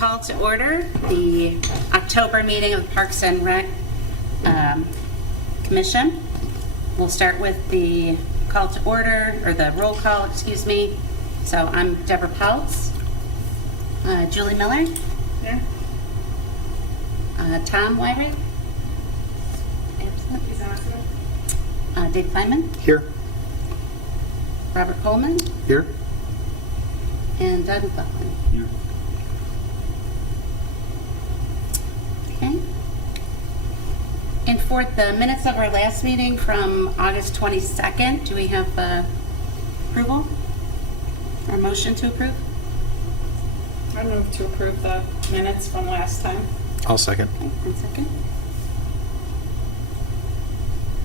call to order the October meeting of the Parks and Rec Commission. We'll start with the call to order, or the roll call, excuse me. So I'm Deborah Peltz. Julie Miller. Here. Tom Wyrick. Absent. He's absent. Dave Kleinman. Here. Robert Coleman. Here. And Doug McLaughlin. Here. Okay. And for the minutes of our last meeting from August 22nd, do we have approval or motion to approve? I move to approve the minutes from last time. I'll second. Okay, 1 second.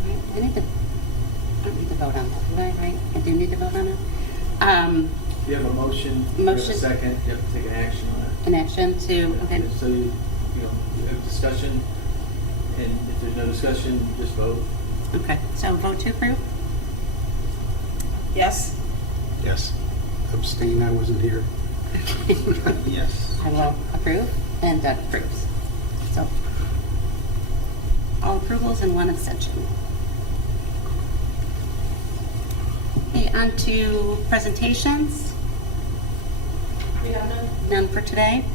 All right, I don't need to vote on that, do I, right? I do need to vote on it. You have a motion, you have a Motion. second, you have to take an action on it. An action to, okay. So you have discussion, and if there's no discussion, just vote. Okay, so vote to approve? Yes. Yes. Abstain, I wasn't here. Yes. I will approve, and Doug approves. So, all approvals and 1 abstention. Okay, on to presentations. We have none. None for today.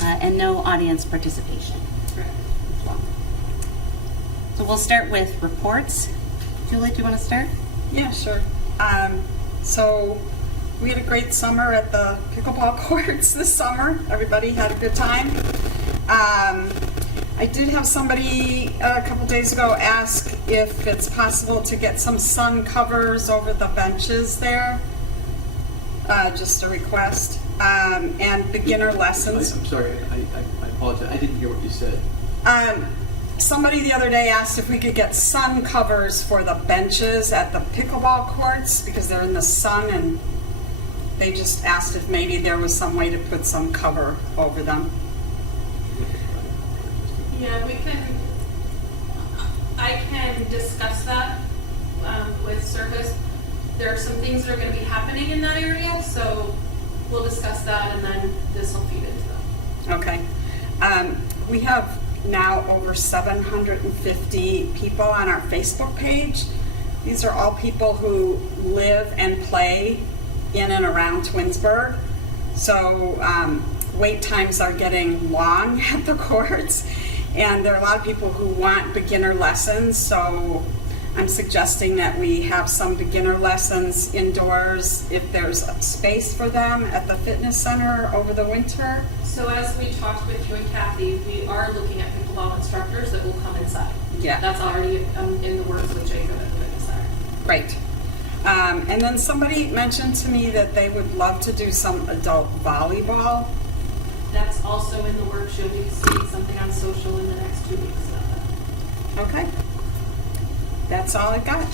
And no audience participation. Correct. as well. So we'll start with reports. Julie, do you want to start? Yeah, sure. So we had a great summer at the pickleball courts this summer. Everybody had a good time. I did have somebody a couple days ago ask if it's possible to get some sun covers over the benches there. Just a request. And beginner lessons. I'm sorry, I apologize, I didn't hear what you said. Somebody the other day asked if we could get sun covers for the benches at the pickleball courts because they're in the sun, and they just asked if maybe there was some way to put some cover over them. Yeah, I can discuss that with Service. There are some things that are going to be happening in that area, so we'll discuss that, and then this will feed into them. Okay. We have now over 750 people on our Facebook page. These are all people who live and play in and around Twinsburg. So wait times are getting long at the courts, and there are a lot of people who want beginner lessons. So I'm suggesting that we have some beginner lessons indoors if there's a space for them at the fitness center over the winter. So as we talked with you and Kathy, we are looking at pickleball instructors that will come inside. Yeah. That's already in the works with Jacob at the fitness center. Great. And then somebody mentioned to me that they would love to do some adult volleyball. That's also in the works. You'll be seeing something on social in the next 2 weeks about that. Okay. That's all I got.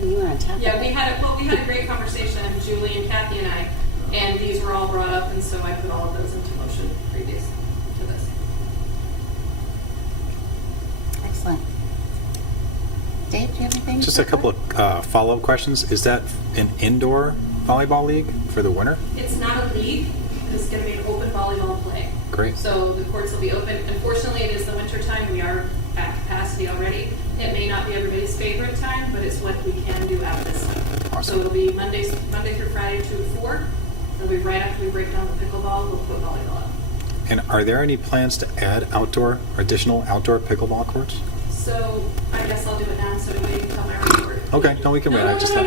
You were on top Yeah, of we it. had a great conversation, Julie and Kathy and I, and these were all brought up, and so I put all of those into motion previous to this. Excellent. Dave, do you have anything? Just to a couple of follow-up questions. Is that an indoor volleyball league for the winter? It's not a league. It's going to be an open volleyball play. Great. So the courts will be open. Unfortunately, it is the winter time. We are at capacity already. It may not be everybody's favorite time, but it's what we can do at this time. Awesome. So it'll be Monday through Friday, 2 to 4. It'll be right after we break down the pickleball. We'll put volleyball up. And are there any plans to add additional outdoor pickleball courts? So I guess I'll do it now so nobody can tell my report. Okay, no, we can wait. No, I just no,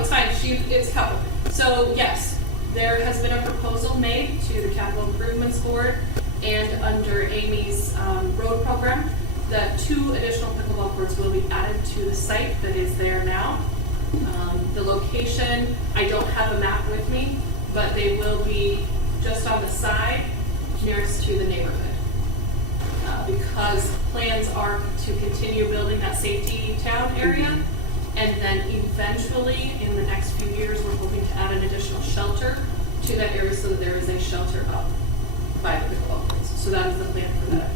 it's fine. It's covered. So yes, there has been a proposal made to the Capital Improvements Board and under Amy's road program that 2 additional pickleball courts will be added to the site that is there now. The location, I don't have a map with me, but they will be just on the side nearest to the neighborhood. Because plans are to continue building that safety town area, and then eventually in the next few years we're hoping to add an additional shelter to that area so that there is a shelter up by the pickleball courts. So that is the plan for that.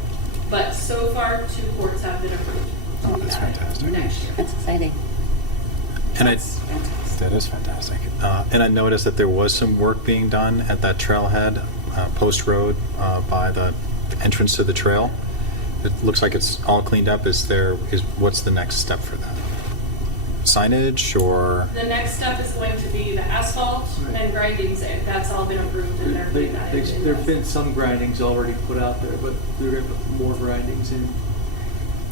But so far 2 courts have been approved. Oh, that's fantastic. Next year. That's exciting. And That's fantastic. That is fantastic. And I noticed that there was some work being done at that trailhead, Post Road, by the entrance to the trail. It looks like it's all cleaned up. What's the next step for that? Signage or? The next step is going to be the asphalt and grindings, and that's all been approved, and they're putting that in. There've been some grindings already put out there, but they're going to put more grindings in.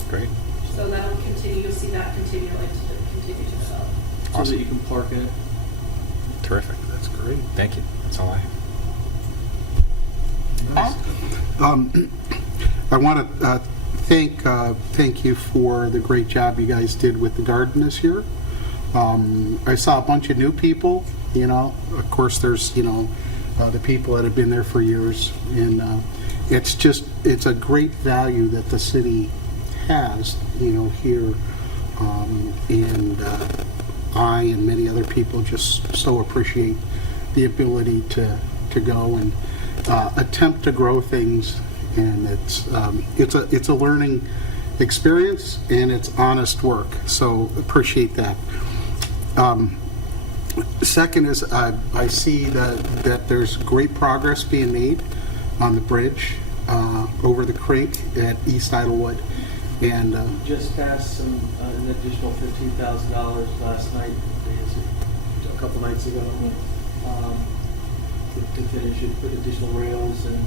Great. So that'll continue, you'll see that continue to develop. So Awesome. that you can park in it. Terrific. That's great. Thank you. That's all I have. I want to thank you for the great job you guys did with the garden this year. I saw a bunch of new people, of course there's, the people that have been there for years, and it's a great value that the city has, here, and I and many other people just so appreciate the ability to go and attempt to grow things, and it's a learning experience, and it's honest work. So appreciate that. Second is I see that there's great progress being made on the bridge over the creek at East Idlewood, and Just passed an additional $15,000 last night, a couple nights ago, to finish it with additional rails and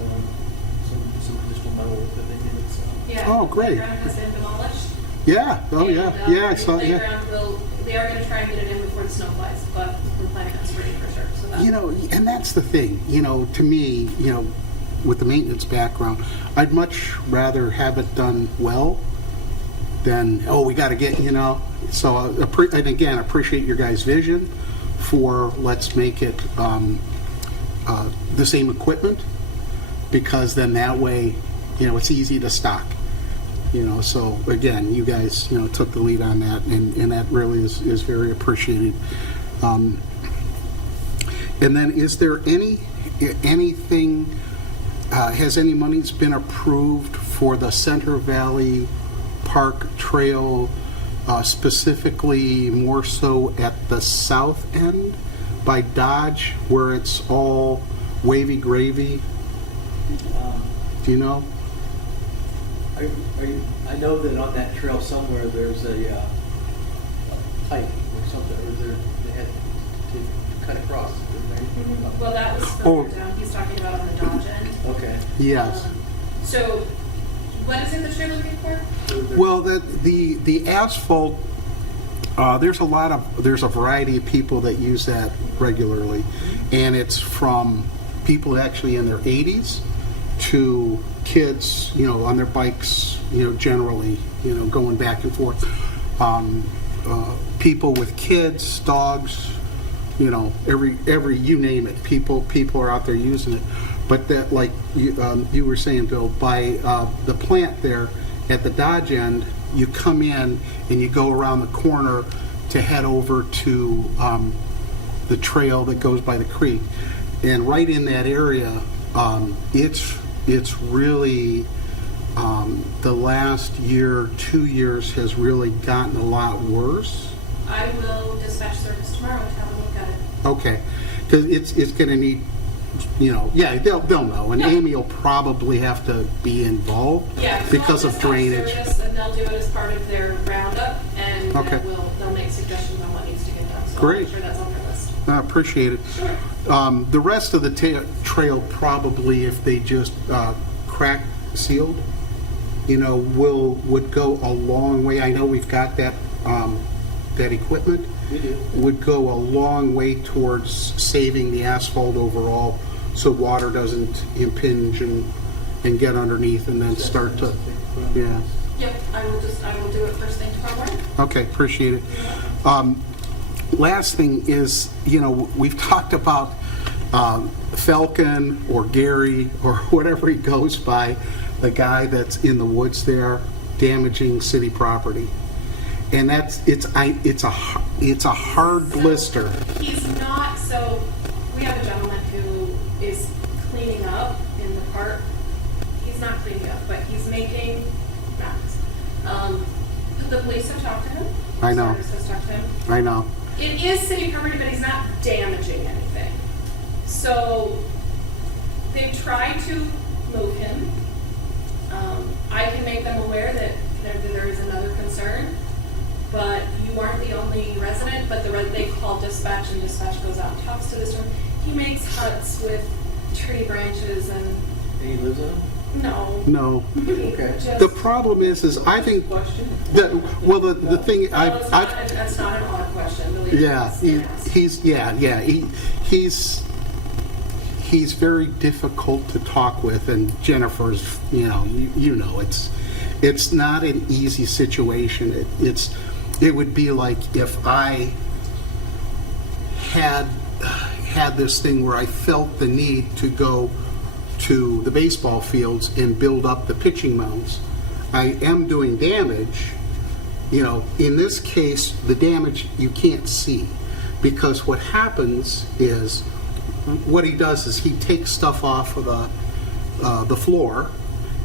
some additional metal that they needed. So. Yeah. Oh, great. The playground has been demolished. yeah, oh And, yeah, I the saw, yeah. playground they are going to try and get it in before the snow flies, but we're planning on spring for sure. So that, And that's the thing, to me, with the maintenance background, I'd much rather have it done well than, we got to get, So, and again, appreciate your guys' vision for let's make it the same equipment, because then that way, it's easy to stock. So again, you guys, took the lead on that, and that really is very appreciated. And then, is there anything? Has any monies been approved for the Center Valley Park Trail, specifically more so at the south end by Dodge, where it's all wavy gravy? Do you know? I know that on that trail somewhere there's a pipe or something, or they had to cut across. well, that was Oh. further down. He's talking about on the Dodge end. Okay. Yes. So, what is it that you're looking for? Well, the asphalt, there's a variety of people that use that regularly, and it's from people actually in their 80s to kids, on their bikes, generally, going back and forth. People with kids, dogs, every you name it, people are out there using it. But that, like you were saying, Bill, by the plant there at the Dodge end, you come in and you go around the corner to head over to the trail that goes by the creek, and right in that area, it's really the last year, 2 years has really gotten a lot worse. I will dispatch service tomorrow and have a look at it. Okay, because it's going to need, they'll know, and Yeah. Amy will probably have to be involved Yeah, because of dispatch drainage. Service, and they'll do it as part of their roundup, and Okay. then they'll make suggestions on what needs to get done. So Great. I'll make sure that's on their list. I appreciate it. Sure. The rest of the trail, probably if they just crack sealed, would go a long way. I know we've got that equipment. We do. Would go a long way towards saving the asphalt overall, so water doesn't impinge and get underneath and then start to, yeah. Yep, I will do it first thing tomorrow morning. Okay, appreciate it. Last thing is, we've talked about Falcon or Gary or whatever he goes by, the guy that's in the woods there damaging city property. And it's a hard blister. He's not, so we have a gentleman who is cleaning up in the park. He's not cleaning up, but he's making maps. The police have talked to him. I know. Service has talked to him. I know. It is city property, but he's not damaging anything. So they try to move him. I can make them aware that there is another concern, but you aren't the only resident, but they call dispatch, and dispatch goes out and talks to this one. He makes huts with tree branches and, And he lives in them? no. No. Okay. The problem is I think Question? that, well, the thing, That's not an odd question, believe me. yeah, he's very difficult to talk with, and Jennifer's, you know, it's not an easy situation. It would be like if I had this thing where I felt the need to go to the baseball fields and build up the pitching mounds. I am doing damage. In this case, the damage you can't see, because what happens is, what he does is he takes stuff off of the floor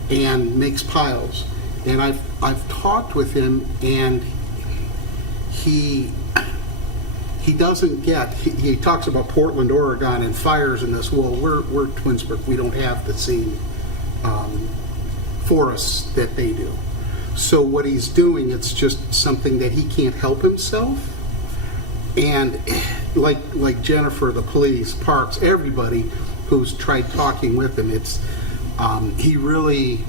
and makes piles. And I've talked with him, and he doesn't get. He talks about Portland, Oregon, and fires in this. Well, we're Twinsburg. We don't have the same forests that they do. So what he's doing, it's just something that he can't help himself. And like Jennifer, the police, parks, everybody who's tried talking with him, it's he really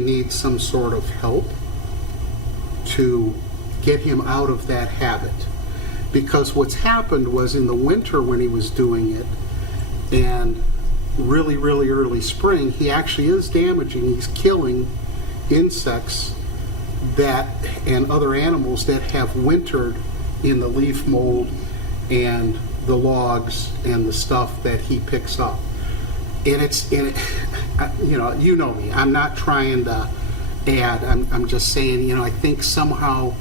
needs some sort of help to get him out of that habit. Because what's happened was, in the winter when he was doing it, and really, really early spring, he actually is damaging, he's killing insects and other animals that have wintered in the leaf mold and the logs and the stuff that he picks up. And you know me, I'm not trying to add, I'm just saying, I think somehow,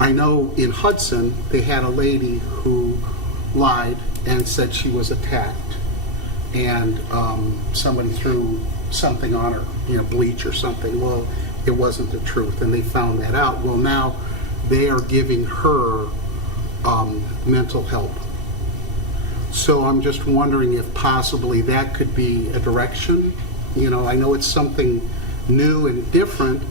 I know in Hudson they had a lady who lied and said she was attacked, and somebody threw something on her, bleach or something. Well, it wasn't the truth, and they found that out. Well, now they are giving her mental help. So I'm just wondering if possibly that could be a direction. I know it's something new and different,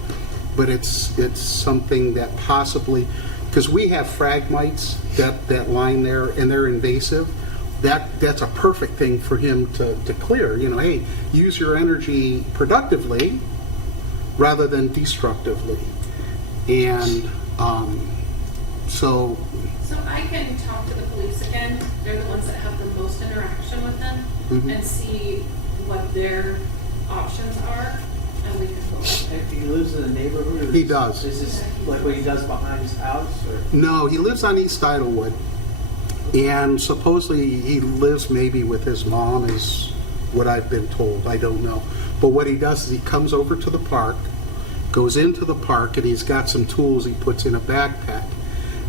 but it's something that possibly, because we have phragmites that line there, and they're invasive. That's a perfect thing for him to clear. Hey, use your energy productively rather than destructively. And so I can talk to the police again. They're the ones that have the most interaction with them, and see what their options are, and we can go. If he lives in a neighborhood? Or He does. Is this like what he does behind his house? Or? No, he lives on East Idlewood, and supposedly he lives maybe with his mom, is what I've been told. I don't know. But what he does is he comes over to the park, goes into the park, and he's got some tools he puts in a backpack.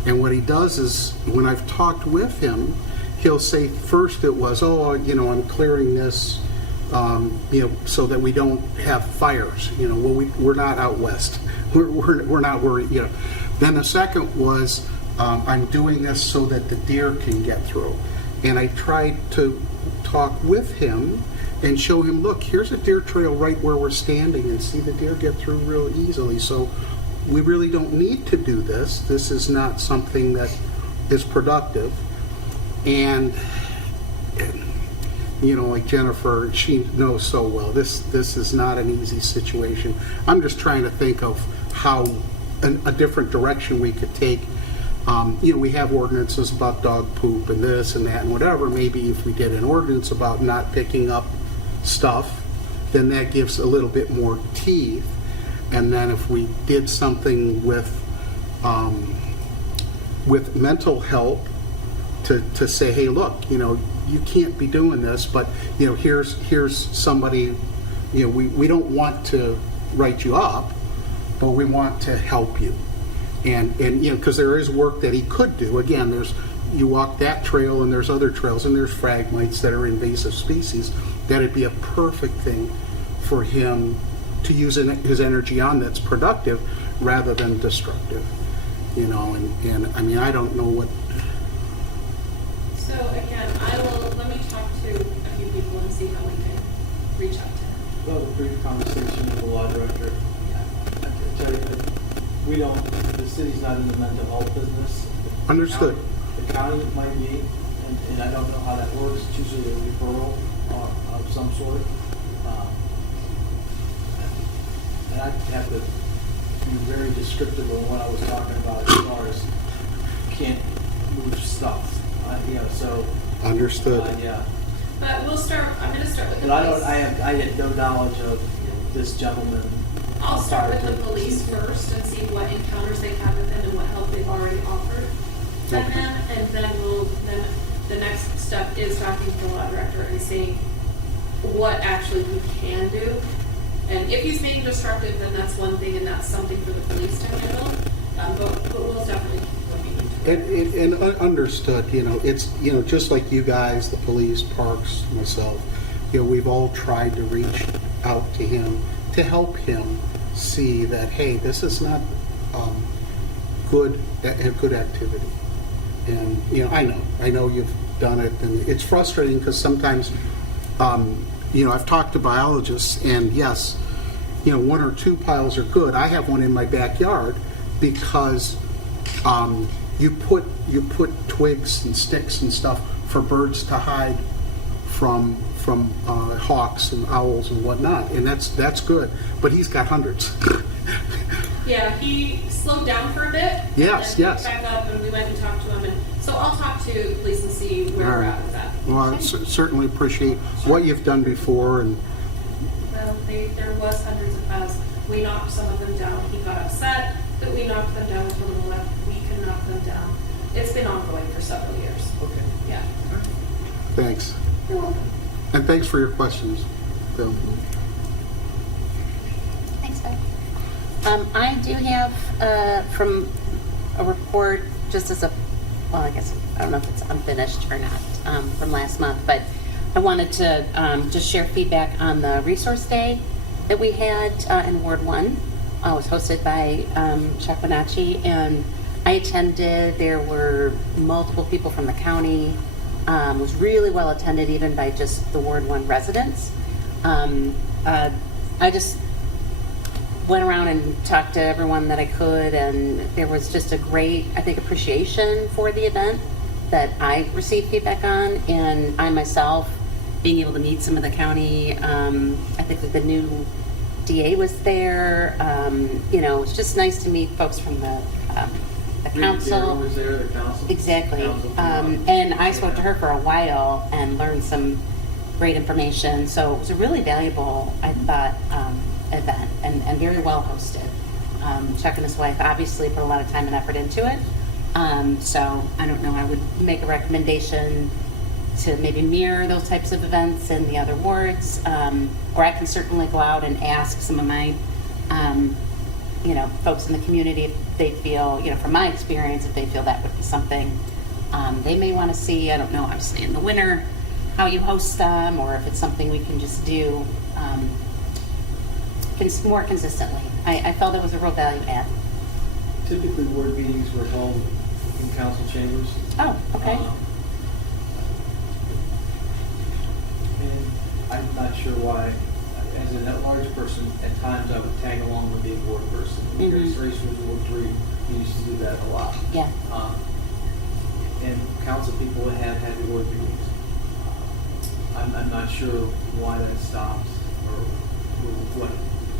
And what he does is, when I've talked with him, he'll say first it was, I'm clearing this, so that we don't have fires. We're not out west. We're not worried. Then the second was, I'm doing this so that the deer can get through. And I tried to talk with him and show him, look, here's a deer trail right where we're standing, and see the deer get through real easily. So we really don't need to do this. This is not something that is productive. And like Jennifer, she knows so well, this is not an easy situation. I'm just trying to think of how a different direction we could take. We have ordinances about dog poop and this and that and whatever. Maybe if we did an ordinance about not picking up stuff, then that gives a little bit more teeth. And then if we did something with mental help to say, hey, look, you can't be doing this, but here's somebody, we don't want to write you up, but we want to help you. And because there is work that he could do. Again, you walk that trail, and there's other trails, and there's phragmites that are invasive species. That'd be a perfect thing for him to use his energy on, that's productive rather than destructive. you know, and I mean, I don't know what, So again, let me talk to a few people and see how we can reach out to him. Well, a brief conversation with the law director. I can tell you that we don't, the city's not in the mental health business. Understood. The county might be, and I don't know how that works. It's usually a referral of some sort. And I have to be very descriptive of what I was talking about as far as can't move stuff. So. Understood. Yeah. But I'm gonna start with the But police. I had no knowledge of this gentleman. I'll start with the prior to- police first and see what encounters they've had with him and what help they've already offered them Okay. him, and then the next step is talking to the law director and seeing what actually he can do. And if he's being disruptive, then that's one thing, and that's something for the police to handle. But we'll definitely keep looking into it. And understood, you know, it's, you know, just like you guys, the police, parks, myself, you know, we've all tried to reach out to him to help him see that, hey, this is not a good activity. And, you know, I know you've done it, and it's frustrating because sometimes, you know, I've talked to biologists, and yes, you know, 1 or 2 piles are good. I have one in my backyard because you put twigs and sticks and stuff for birds to hide from hawks and owls and whatnot, and that's good. But he's got hundreds. Yeah, he slowed down for a bit. Yes, and then yes. picked back up, and we went and talked to him. And so I'll talk to police and see where All we're right. at with that. Well, I certainly appreciate what you've done before, and Well, there was hundreds of piles. We knocked some of them down. He got upset that we knocked them down with a little enough. We can knock them down. It's been ongoing for several years. Okay. Yeah. thanks. You're welcome. And thanks for your questions, Bill. Thanks, Bev. I do have from a report, just as well, I guess, I don't know if it's unfinished or not, from last month, but I wanted to just share feedback on the resource day that we had in Ward 1. It was hosted by Chuck Bonacci, and I attended. There were multiple people from the county. Was really well attended, even by just the Ward 1 residents. I just went around and talked to everyone that I could, and there was just a great, I think, appreciation for the event that I received feedback on, and I myself being able to meet some of the county. I think that the new DA was there. You know, it's just nice to meet folks from the council. Darren was there, the council. Exactly. Council. And I spoke to her for a while and learned some great information. So it was a really valuable, I thought, event and very well hosted. Chuck and his wife obviously put a lot of time and effort into it. So I don't know, I would make a recommendation to maybe mirror those types of events in the other wards. Or I can certainly go out and ask some of my you know, folks in the community if they feel, you know, from my experience, if they feel that would be something they may want to see. I don't know, obviously in the winter, how you host them, or if it's something we can just do more consistently. I felt it was a real value add. Typically, ward meetings were held in council chambers. Oh, okay. And I'm not sure why, as an at-large person, at times I would tag along with the ward person. Mhm. Grace Race was Ward 3, we used to do that a lot. Yeah. And council people had ward meetings. I'm not sure why that stopped or what.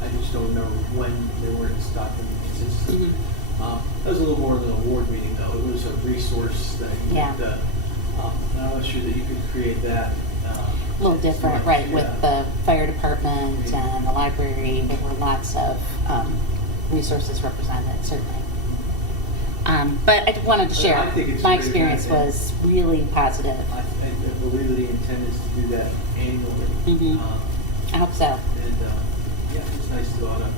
I just don't remember when they weren't stopped in consistently. That was a little more than a ward meeting, though. It was a resource thing. Yeah. And I'm not sure that you could create that. A little different, right, with the fire department and the library. There were lots of resources represented, certainly. But I wanted to share, I think it's my great, experience yeah. was really positive. I believe that the intent is to do that annually. Mhm. I hope so. And yeah, it's nice to go on a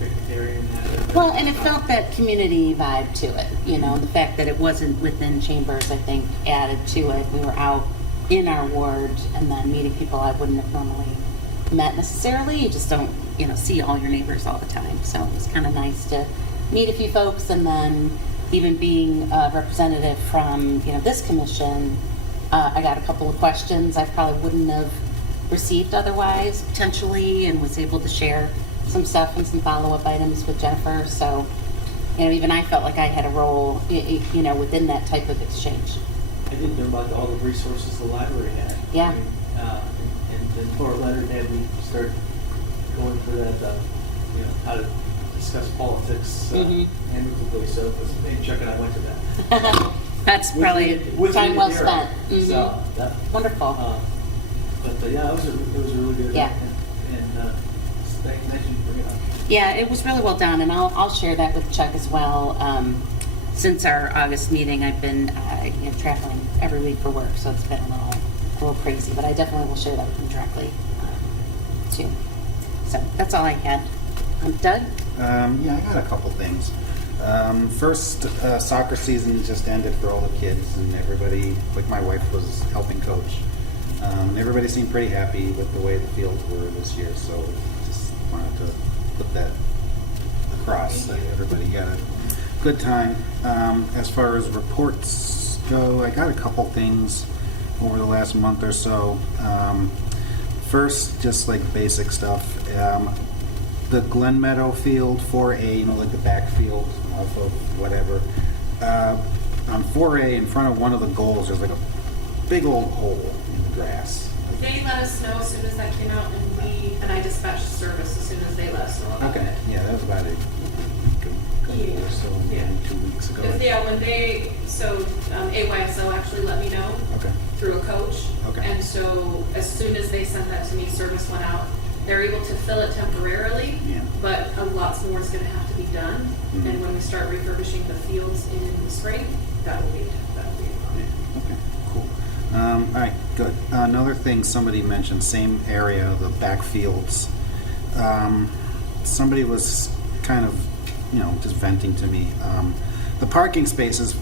picnic area and have it. Well, and it felt that community vibe to it, you know, the fact that it wasn't within chambers, I think, added to it. We were out in our ward and then meeting people I wouldn't have normally met necessarily. You just don't, you know, see all your neighbors all the time. So it was kind of nice to meet a few folks and then even being a representative from, this commission, I got a couple of questions I probably wouldn't have received otherwise, potentially, and was able to share some stuff and some follow-up items with Jennifer. So, even I felt like I had a role, within that type of exchange. I didn't know about all the resources the library had. Yeah. I mean, and then for our letterhead, we started going for that, how to discuss politics amicably. So maybe Chuck and I went to that. That's probably time well spent. Mhm. So, Wonderful. but yeah, it was a really good. Yeah. And thank you for bringing it up. Yeah, it was really well done, and I'll share that with Chuck as well. Since our August meeting, I've been traveling every week for work, so it's been a little crazy. But I definitely will share that with him directly too. So that's all I had. Doug? Yeah, I got a couple things. First, soccer season just ended for all the kids, and everybody, like my wife was helping coach. Everybody seemed pretty happy with the way the fields were this year, so just wanted to put that across. Everybody got a good time. As far as reports go, I got a couple things over the last month or so. First, just like basic stuff. The Glen Meadow field, 4A, like the backfield off of whatever. On 4A, in front of one of the goals, there's like a big old hole in the grass. They let us know as soon as that came out, and I dispatched service as soon as they let us know about Okay, it. yeah, that was about a week ago or so, Yeah. maybe 2 weeks ago. Yeah, AYSL actually let me know Okay, through a coach. Okay. And so as soon as they sent that to me, service went out. They're able to fill it temporarily, Yeah. but lots more is going to have to be done. Mhm. And when we start refurbishing the fields in the spring, that will be yeah, okay, cool. All right, good. Another thing somebody mentioned, same area, the backfields. Somebody was kind of, just venting to me. The parking spaces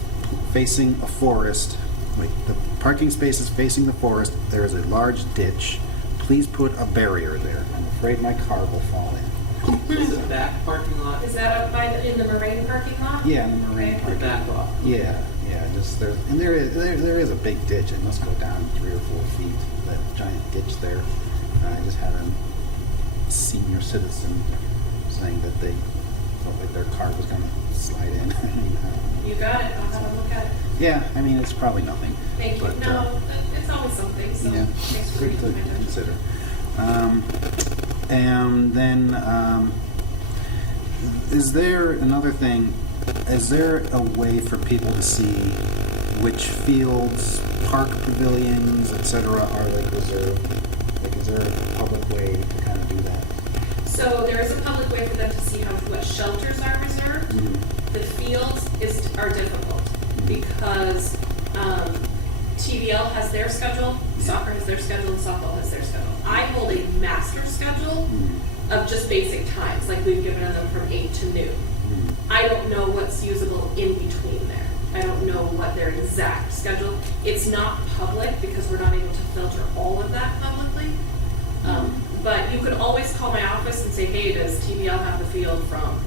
facing a forest, like the parking spaces facing the forest, there is a large ditch. Please put a barrier there. I'm afraid my car will fall in. Is it back parking lot? Is that up in the Moraine parking lot? Yeah, in the marine Okay. parking Back lot. off. Yeah, just there, and there is a big ditch. It must go down 3 or 4 feet. That giant ditch there. I just had a senior citizen saying that they felt like their car was going to slide in. You got it. I'll have a look at it. Yeah, I mean it's probably nothing. Thank you. But, No, it's always something, so yeah, thanks for good bringing to it to my attention. consider. And then, is there another thing? Is there a way for people to see which fields, park pavilions, etc., are like reserved? Like, is there a public way to kind of do that? So there is a public way for them to see what shelters are reserved. The fields are difficult because TVL has their schedule, soccer has their schedule, and softball has their schedule. I hold a master schedule of just basic times, like we've given them from 8 to noon. I don't know what's usable in between there. I don't know what their exact schedule. It's not public because we're not able to filter all of that publicly. But you can always call my office and say, hey, does TVL have the field from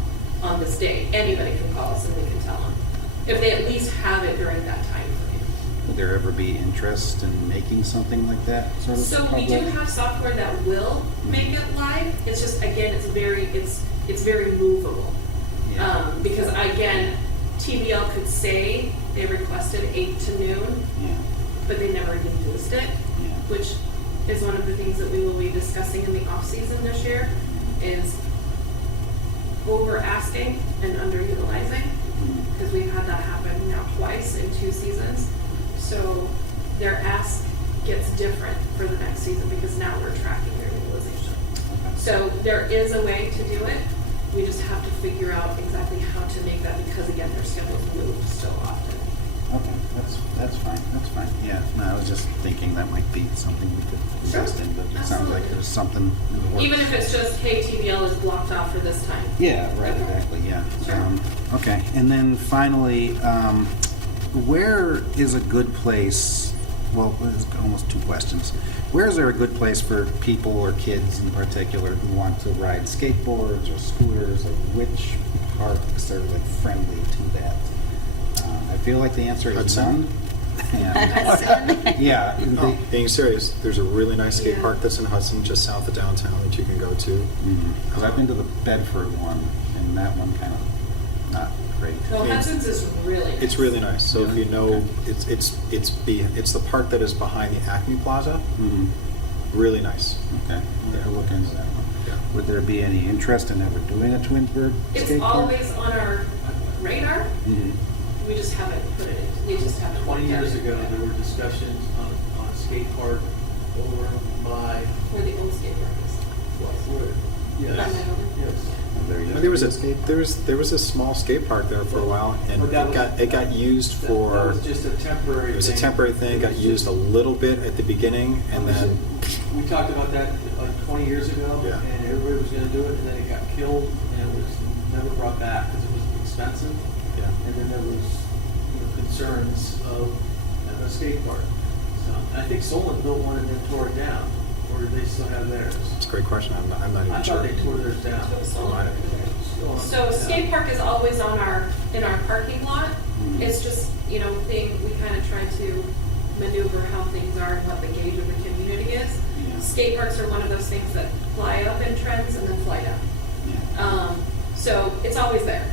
on this day? Anybody can call us and we can tell them. If they at least have it during that time frame. Would there ever be interest in making something like that sort of So we public? do have software that will make it live. It's just, again, it's very movable. Yeah. Because again, TVL could say they requested 8 to noon, Yeah. but they never even used it, Yeah. which is one of the things that we will be discussing in the off-season this year, is over asking and underutilizing, because we've had that happen now twice in 2 seasons. So their ask gets different for the next season because now we're tracking their utilization. So there is a way to do it. We just have to figure out exactly how to make that because again, their schedules move so often. Okay, that's fine. That's fine. Yeah, no, I was just thinking that might be something we could invest in, but it sounds like Absolutely. there's something in the works. Even if it's just, hey, TVL is blocked off for this time. Yeah, right, exactly, yeah. Sure. Okay, and then finally, where is a good place, well, there's almost 2 questions. Where is there a good place for people or kids in particular who want to ride skateboards or scooters, or which parks are like friendly to that? I feel like the answer is Hudson? none. And, yeah, No, being serious, there's a really nice skate Yeah. park that's in Hudson, just south of downtown, that you can go to. because I've been to the Bedford one, and that one kind of not great. No, Yeah. Hudson's is really nice. It's really nice. So if you know, it's the part that is behind the Acme Plaza. Mhm. Really nice. Okay, I'll look into that one. Yeah. Would there be any interest in ever doing a Twinsburg It's skate park? always on our radar, Mhm. we just haven't put it in, we just haven't. 20 looked at years it. ago, there were discussions on a skate park over by, Where the old skate park is. where, yes, Not that over. yes. And there was a small skate park there for a while, and But that it got used That for. was just a temporary It was a thing. temporary thing. It got used a little bit at the beginning, and then We talked about that like 20 years ago, Yeah. and everybody was gonna do it, and then it got killed, and it was never brought back because it was expensive. yeah. And then there was, concerns of a skate park. So I think Solon built one and then tore it down, or did they still have theirs? It's a great question. I'm not I even sure. thought they tore theirs down. So it's all- Might have. Still on- So yeah. skate park is always on in our parking lot. It's just, we kind of try to maneuver how things are and what the gauge of the community is. Yeah. Skate parks are one of those things that fly up in trends and then fly down. Yeah. So it's always there,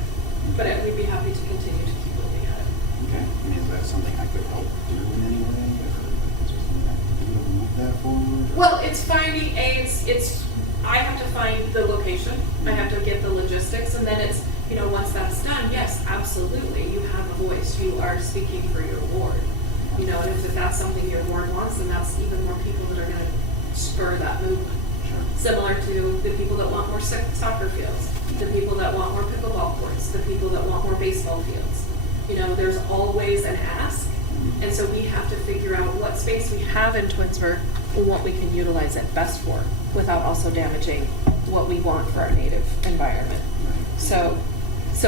but we'd be happy to continue to keep looking at it. Okay, I mean, is that something I could help do in any way, or just something I could do to move that forward? Well, it's finding I have to find the location, I have to get the logistics, and then it's, once that's done, yes, absolutely, you have a voice, you are speaking for your ward. And if that's something your ward wants, then that's even more people that are gonna spur that movement. Sure. Similar to the people that want more soccer fields, the people that want more pickleball courts, the people that want more baseball fields. There's always an ask, and so we have to figure out what space we have in Twinsburg and what we can utilize it best for, without also damaging what we want for our native environment. So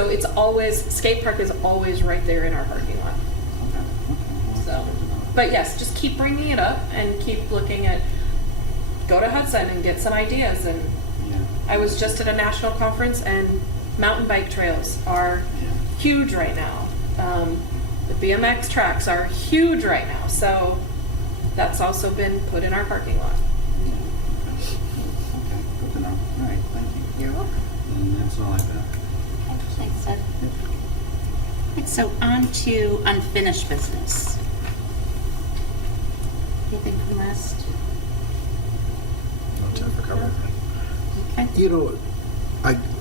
it's always, skate park is always right there in our parking lot. Okay, well, So, that's good to know. but yes, just keep bringing it up and keep looking at, go to Hudson and get some ideas. And Yeah. I was just at a national conference, and mountain bike trails are Yeah. huge right now. The BMX tracks are huge right now, so that's also been put in our parking lot. Yeah. Okay, good to know. All right, thank you. You're welcome. And that's all I've got. Okay, thanks, Ed. Right, so on to unfinished business. Anything from last? No time for cover. Okay.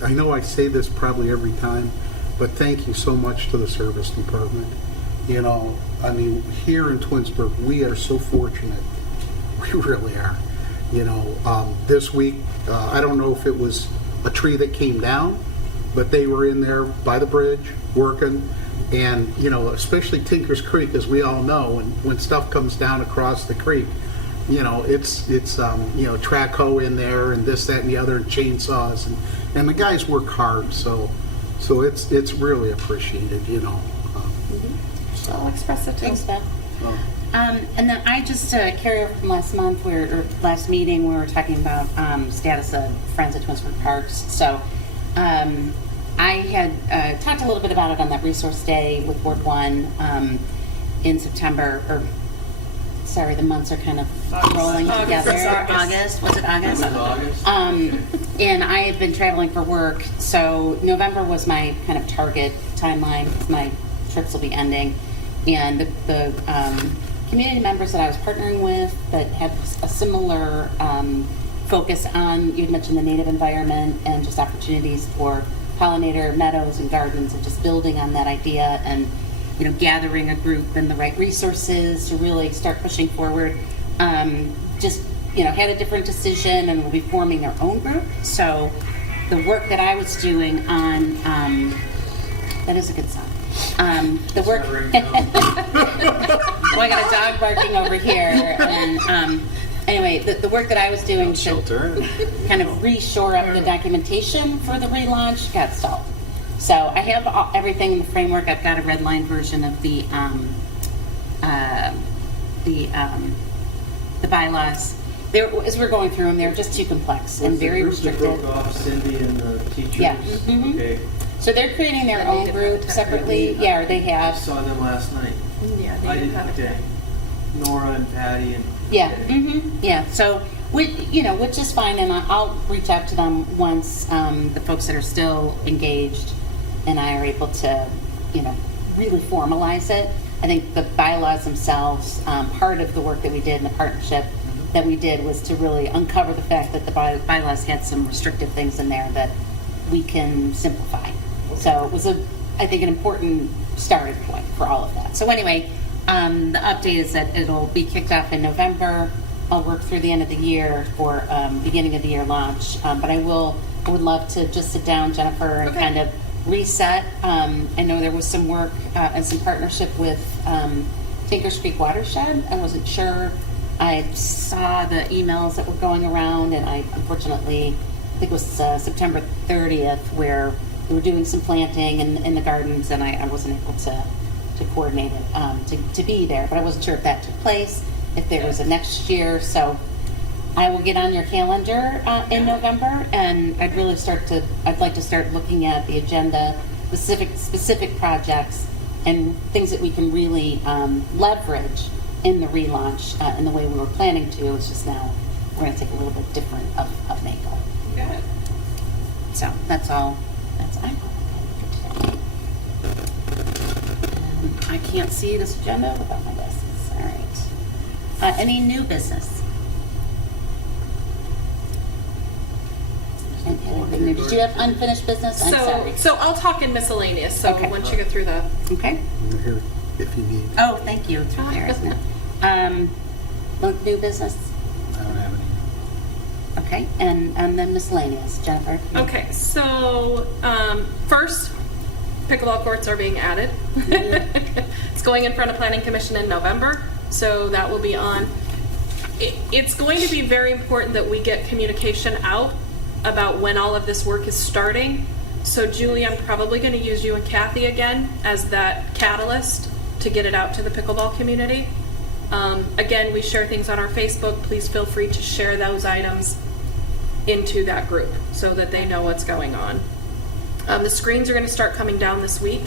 I know I say this probably every time, but thank you so much to the service department. Here in Twinsburg, we are so fortunate. We really are. This week, I don't know if it was a tree that came down, but they were in there by the bridge working. And, especially Tinker's Creek, as we all know, when stuff comes down across the creek, it's track hoe in there and this, that, and the other, and chainsaws, and the guys work hard, so it's really appreciated, I'll express it thanks, Beth. Oh. And then I just carry over from last month, or last meeting, we were talking about status of Friends of Twinsburg Parks. So I had talked a little bit about it on that resource day with Ward 1 in September, sorry, the months are kind of rolling August. together. August. Was it August? It was August. And I have been traveling for work, so November was my kind of target timeline. My trips will be ending. And the community members that I was partnering with that had a similar focus on, you had mentioned the native environment and just opportunities for pollinator meadows and gardens, and just building on that idea and gathering a group and the right resources to really start pushing forward. Had a different decision and will be forming their own group. So the work that I was doing on, that is a good song. The work, well, I got a dog barking over here. And anyway, the work that I was doing to Shelter. kind of reshore up the documentation for the relaunch got stalled. So I have everything in the framework. I've got a red line version of the bylaws. As we're going through them, they're just too complex and Was the very group that restricted. broke off Cindy and the teachers? Yeah. Mhm. Okay. So they're creating their And they own did group have a separately? Yeah, or they I have? saw them last night. Yeah, I they didn't have have a Nora and Patty and. Yeah, yeah. So, which is fine, and I'll reach out to them once the folks that are still engaged and I are able to, really formalize it. I think the bylaws themselves, part of the work that we did in the partnership that we did was to really uncover the fact that the bylaws had some restrictive things in there that we can simplify. So it was I think an important starting point for all of that. So anyway, the update is that it'll be kicked off in November. I'll work through the end of the year for beginning of the year launch. But I would love to just sit down, Jennifer, and Okay. kind of reset. I know there was some work and some partnership with Tinkers Creek Watershed. I wasn't sure. I saw the emails that were going around, and I unfortunately, I think it was September 30th, where we were doing some planting in the gardens, and I wasn't able to coordinate it to be there. But I wasn't sure if that took place, if there was a next year. So I will get on your calendar in November, and I'd like to start looking at the agenda, specific projects, and things that we can really leverage in the relaunch in the way we were planning to. It's just now we're going to take a little bit different of makeup. Got it. So that's all. That's I. I can't see this agenda without my glasses. All right. Any new business? Anything new? Did you have unfinished business? I'm sorry. So I'll talk in miscellaneous, so Okay. once you get through that. Okay. I'm here if you need. Oh, thank you. It's right there, isn't it? Look, new business. I don't have any. Okay. And then miscellaneous. Jennifer. Okay, so first, pickleball courts are being added. It's going in front of Planning Commission in November, so that will be on. It's going to be very important that we get communication out about when all of this work is starting. So Julie, I'm probably going to use you and Kathy again as that catalyst to get it out to the pickleball community. Again, we share things on our Facebook. Please feel free to share those items into that group so that they know what's going on. The screens are going to start coming down this week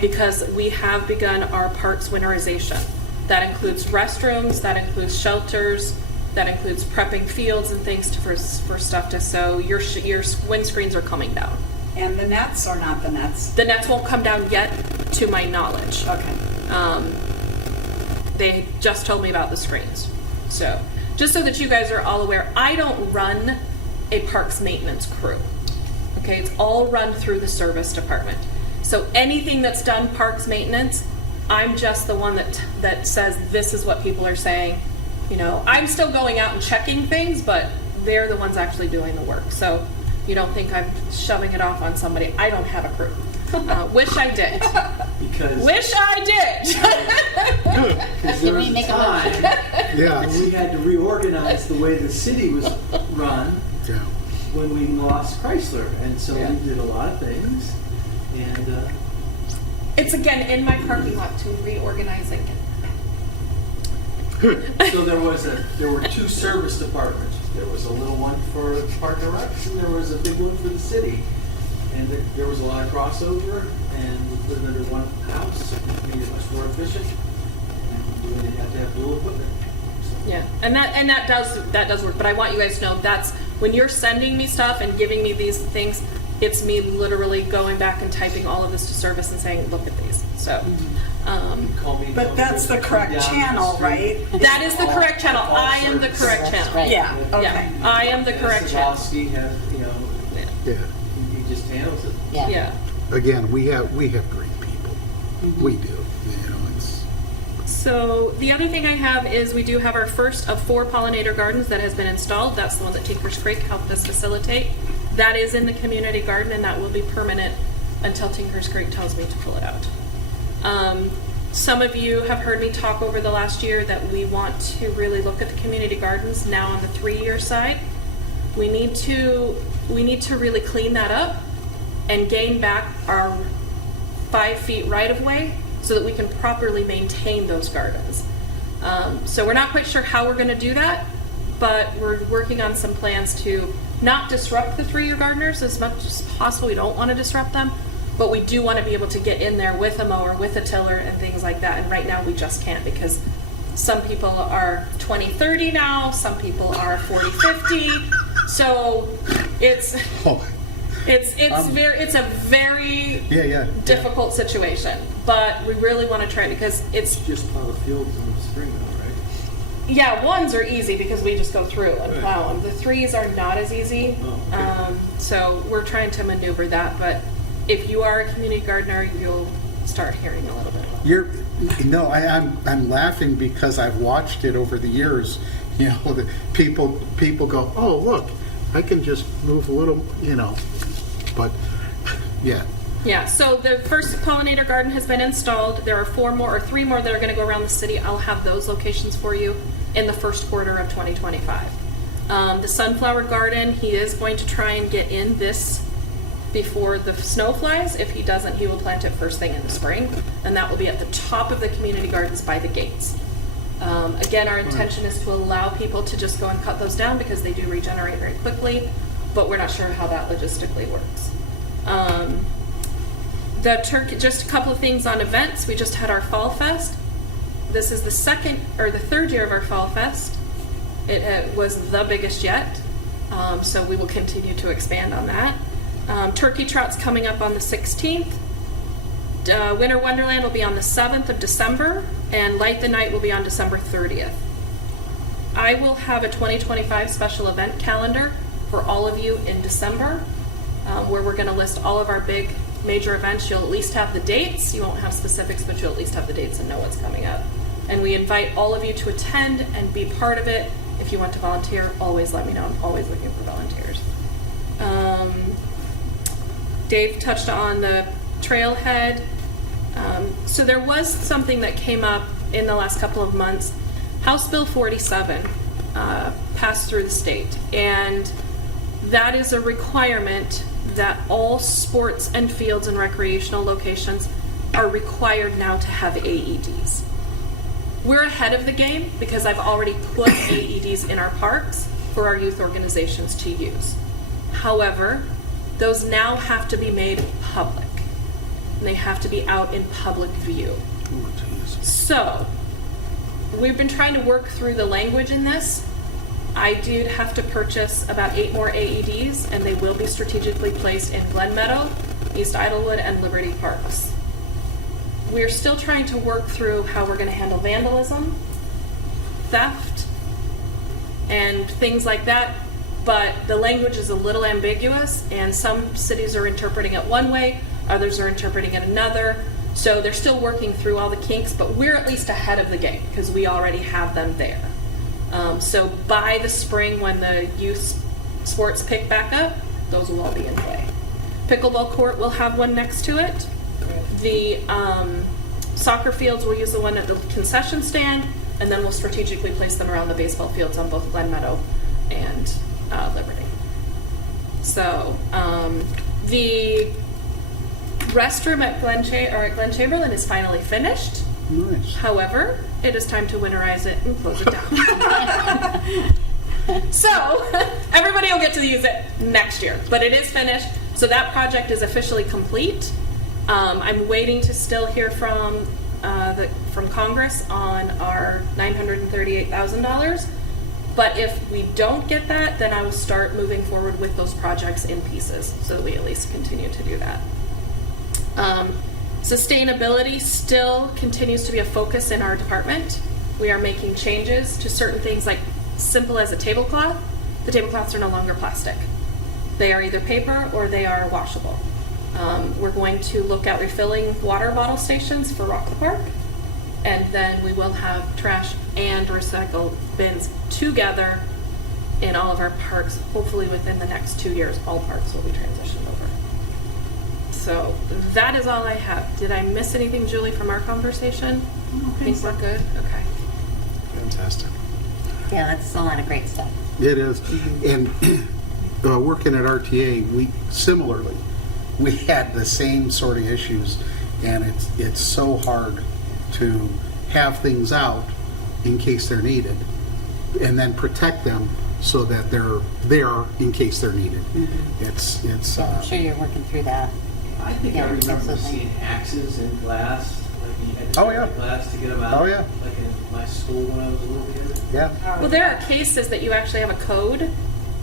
because we have begun our parks winterization. That includes restrooms, that includes shelters, that includes prepping fields and things for stuff to sow. Your windscreens are coming down. And the nets or not the nets? The nets won't come down yet, to my knowledge. Okay. They just told me about the screens. So, just so that you guys are all aware, I don't run a parks maintenance crew. Okay, it's all run through the service department. So anything that's done parks maintenance, I'm just the one that says this is what people are saying. I'm still going out and checking things, but they're the ones actually doing the work. So you don't think I'm shoving it off on somebody. I don't have a crew. Wish I did. Because Wish I did. there Can was we a make a time motion? Yeah. when we had to reorganize the way the city was run Yeah. when we lost Chrysler, and so Yeah. we did a lot of things. And It's again in my parking lot to reorganize it. so there were two service departments. There was a little one for Park and Recs, and there was a big one for the city. And there was a lot of crossover, and we put it under one house, made it much more efficient, and we didn't have to have dual equipment. So, Yeah, and that does work. But I want you guys to know that's when you're sending me stuff and giving me these things, it's me literally going back and typing all of this to service and saying, look at these. So. call me and tell But me that's the to come correct down channel, the street. right? That is the correct channel. All I am the service. correct That's channel. right. Yeah, okay. Yeah, I am the correct channel. Sadowski has, Yeah. he just handles it. Yeah. Yeah. Again, we have great people. We do. It's So the other thing I have is we do have our first of 4 pollinator gardens that has been installed. That's the one that Tinkers Creek helped us facilitate. That is in the community garden, and that will be permanent until Tinkers Creek tells me to pull it out. Some of you have heard me talk over the last year that we want to really look at the community gardens now on the 3-year side. We need to really clean that up and gain back our 5 feet right of way so that we can properly maintain those gardens. So we're not quite sure how we're going to do that, but we're working on some plans to not disrupt the 3-year gardeners as much as possible. We don't want to disrupt them, But we do want to be able to get in there with a mower, with a tiller and things like that. And right now we just can't because some people are 20, 30 now, some people are 40, 50. So it's Oh, it's a very yeah. difficult situation. But we really want to try it because it's Just plow the fields in the spring though, right? yeah, ones are easy because we just go through and plow them. The threes are not as easy. Oh, okay. So we're trying to maneuver that. But if you are a community gardener, you'll start hearing a little bit about it. I'm laughing because I've watched it over the years. You know, the people go, oh look, I can just move a little, you know, but yeah. Yeah, so the first pollinator garden has been installed. There are 3 more that are going to go around the city. I'll have those locations for you in the first quarter of 2025. The sunflower garden, he is going to try and get in this before the snow flies. If he doesn't, he will plant it first thing in the spring, and that will be at the top of the community gardens by the gates. Again, our intention is to allow people to just go and cut those down because they do regenerate very quickly, but we're not sure how that logistically works. Just a couple of things on events. We just had our Fall Fest. This is the third year of our Fall Fest. It was the biggest yet, so we will continue to expand on that. Turkey Trot's coming up on the 16th. Winter Wonderland will be on the 7th of December, and Light the Night will be on December 30th. I will have a 2025 special event calendar for all of you in December, where we're going to list all of our big major events. You'll at least have the dates. You won't have specifics, but you'll at least have the dates and know what's coming up. And we invite all of you to attend and be part of it. If you want to volunteer, always let me know. I'm always looking for volunteers. Dave touched on the trailhead. So there was something that came up in the last couple of months. House Bill 47 passed through the state, and that is a requirement that all sports and fields and recreational locations are required now to have AEDs. We're ahead of the game because I've already put AEDs in our parks for our youth organizations to use. However, those now have to be made public, and they have to be out in public view. Oh, geez. So, we've been trying to work through the language in this. I did have to purchase about 8 more AEDs, and they will be strategically placed in Glen Meadow, East Idlewood, and Liberty Parks. We're still trying to work through how we're going to handle vandalism, theft, and things like that, but the language is a little ambiguous, and some cities are interpreting it one way, others are interpreting it another. So they're still working through all the kinks, but we're at least ahead of the game because we already have them there. So by the spring, when the youth sports pick back up, those will all be in play. Pickleball court will have one next to it. The soccer fields will use the one at the concession stand, and then we'll strategically place them around the baseball fields on both Glen Meadow and Liberty. So the restroom at Glen Chamberlain is finally finished. Nice. However, it is time to winterize it and close it down. So everybody will get to use it next year, but it is finished. So that project is officially complete. I'm waiting to still hear from Congress on our $938,000. But if we don't get that, then I will start moving forward with those projects in pieces so that we at least continue to do that. Sustainability still continues to be a focus in our department. We are making changes to certain things like simple as a tablecloth. The tablecloths are no longer plastic. They are either paper or they are washable. We're going to look at refilling water bottle stations for Rock the Park, and then we will have trash and recycle bins together in all of our parks. Hopefully within the next 2 years, all parks will be transitioned over. So that is all I have. Did I miss anything, Julie, from our conversation? I think we're good? Okay. Fantastic. Yeah, that's a lot of great stuff. It is. And working at RTA, we had the same sort of issues, and it's so hard to have things out in case they're needed, and then protect them so that they're there in case they're needed. Mm-hmm. It's I'm sure you're working through that. I think I Yeah, remember absolutely. seeing axes in glass, like you had to Oh, break yeah. the glass to get them out. Oh, yeah. Like in my school when I was a little kid. Yeah. Well, there are cases that you actually have a code,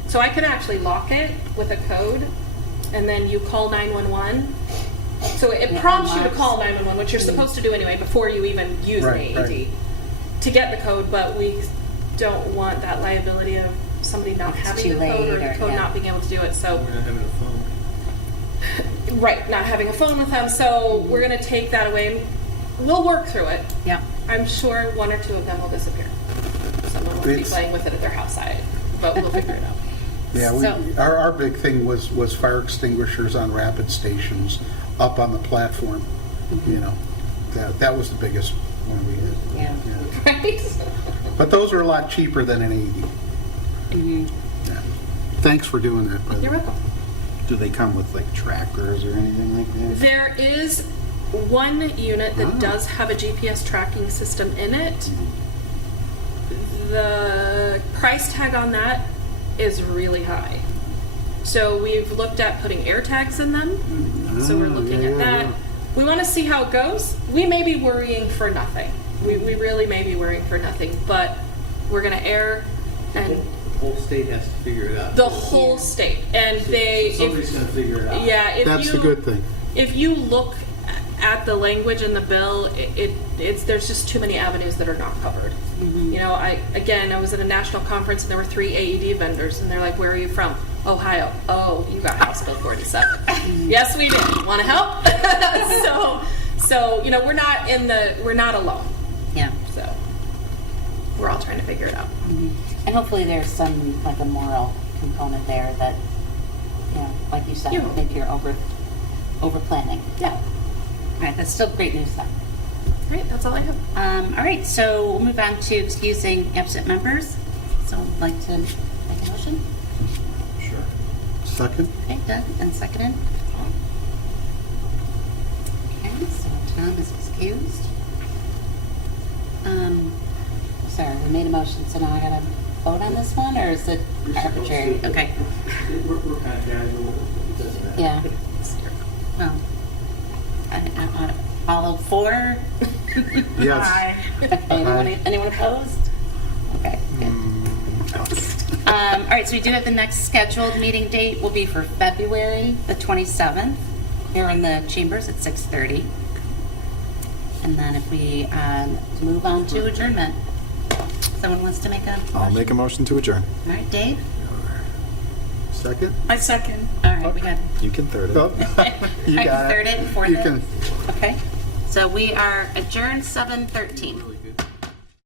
so I can actually lock it with a code, and then you call 911. So it Yeah, prompts you to unlocks. call 911, which you're supposed to do anyway before you even use Right, an AED right. to get the code. But we don't want that liability of somebody not It's having too the code or late the or- code yeah. not being able to do it. So We're not having a phone. right, not having a phone with them. So we're going to take that away, and we'll work through it. Yeah. I'm sure one or two of them will disappear. Someone will be It's- playing with it at their house, but we'll figure it out. Yeah, So- our big thing was fire extinguishers on rapid stations up on the platform. You know, that was the biggest one we had. Yeah. Right? But those are a lot cheaper than an AED. Mhm. Yeah. Thanks for doing that, by the You're way. welcome. Do they come with like trackers or anything like that? There is one unit that Ah. does have a GPS tracking system in it. The price tag on that is really high. So we've looked at putting air tags in them. So we're looking at that. We want to see how it goes. We may be worrying for nothing. We really may be worrying for nothing, but we're going to err and The whole state has to figure it out. the whole state. And they, Somebody's going to figure it out. yeah, if That's you, the good thing. If you look at the language in the bill, it's there's just too many avenues that are not covered. You know, I was at a national conference and there were 3 AED vendors, and they're like, "Where are you from?" Ohio. Oh, you got House Bill 47. Yes, we did. Want to help? so you know, we're not alone. Yeah. So we're all trying to figure it out. And hopefully there's some, like a moral component there that, you know, like you said, Yeah. maybe you're over planning. Yeah. All right, that's still great news though. All right, that's all I have. All right, so we'll move on to excusing absent members. So I'd like to make a motion. Sure. Second? Okay, Doug, and seconded. Okay, so Tom is excused. Sorry, we made a motion, so now I gotta vote on this one, or is it You're supposed arbitrary? to. Okay, We're kind of casual. It doesn't matter. yeah. Well, out of all 4? Yes. Okay, anyone opposed? Okay, good. All right, so we do have the next scheduled meeting date will be for February the 27th here in the chambers at 6:30. And then if we move on to adjournment, someone wants to make a I'll motion? make a motion to adjourn. All right, Dave? Second? I second. All right, we got. You can third it. Oh, you I got it. third it, fourth You it. can. Okay, so we are adjourned 7:13.